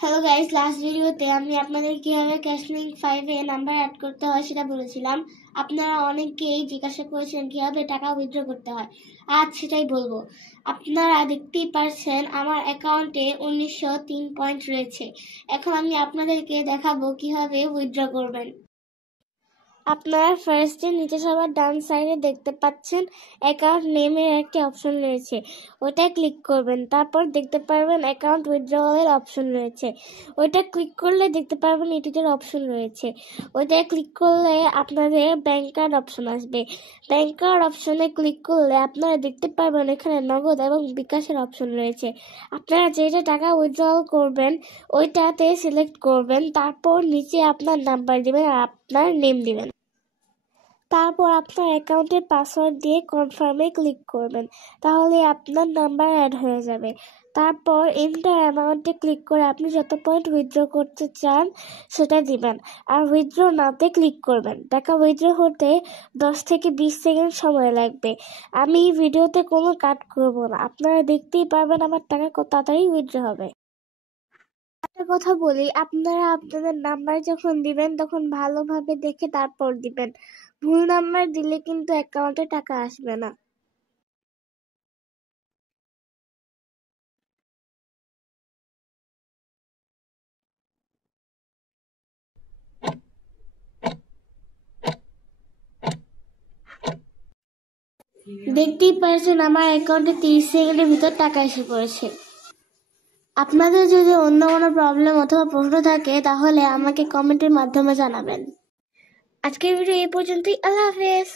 Hello guys, last ভিডিওতে আমি আপনাদের কিভাবে ক্যাশলিংক 5 এ নাম্বার অ্যাড করতে হয় সেটা বলেছিলাম। আপনারা অনেকেই জিজ্ঞাসা করেছেন কিভাবে টাকা উইথড্র করতে হয়। আজ সেটাই বলবো। আপনারা দেখতেই পারছেন আমার অ্যাকাউন্টে 1903 পয়েন্ট রয়েছে। এখন আমি আপনাদেরকে দেখাবো কিভাবে উইথড্র করবেন। আপনারা ফার্স্টে নিচে সবার ডান সাইডে দেখতে পাচ্ছেন অ্যাকাউন্ট নেমের একটি অপশন রয়েছে, ওটা ক্লিক করবেন। তারপর দেখতে পারবেন অ্যাকাউন্ট উইথড্রয়ালের অপশন রয়েছে, ওইটা ক্লিক করলে দেখতে পারবেন এটির অপশন রয়েছে। ওইটা ক্লিক করলে আপনাদের ব্যাংক কার্ড অপশন আসবে। ব্যাংক কার্ড অপশনে ক্লিক করলে আপনারা দেখতে পারবেন এখানে নগদ এবং বিকাশের অপশন রয়েছে। আপনারা যেটা টাকা উইথড্রয়াল করবেন ওইটাতে সিলেক্ট করবেন, তারপর নিচে আপনার নাম্বার দিবেন আর আপনার নেম দিবেন। তারপর আপনার অ্যাকাউন্টের পাসওয়ার্ড দিয়ে কনফার্মে ক্লিক করবেন, তাহলে আপনার নাম্বার অ্যাড হয়ে যাবে। তারপর এন্টার অ্যামাউন্টে ক্লিক করে আপনি যত পয়েন্ট উইথড্র করতে চান সেটা দিবেন, আর উইথড্র নাওতে ক্লিক করবেন। টাকা উইথড্র হতে 10 থেকে 20 সেকেন্ড সময় লাগবে। আমি ভিডিওতে কোনো কাট করব না, আপনারা দেখতেই পারবেন আমার টাকা কত তাড়াতাড়ি উইথড্র হবে। একটা কথা বলি, আপনারা আপনাদের নাম্বার যখন দিবেন তখন ভালোভাবে দেখে তারপর দিবেন। ভুল নাম্বার দিলে কিন্তু অ্যাকাউন্টে টাকা আসবে না। দেখতেই পারছেন আমার অ্যাকাউন্টে 30 সেকেন্ডের ভিতর টাকা এসে পড়েছে। আপনাদের যদি অন্য কোনো প্রবলেম অথবা প্রশ্ন থাকে তাহলে আমাকে কমেন্টের মাধ্যমে জানাবেন। আজকের ভিডিও এই পর্যন্তই। আল্লাহ হাফেজ।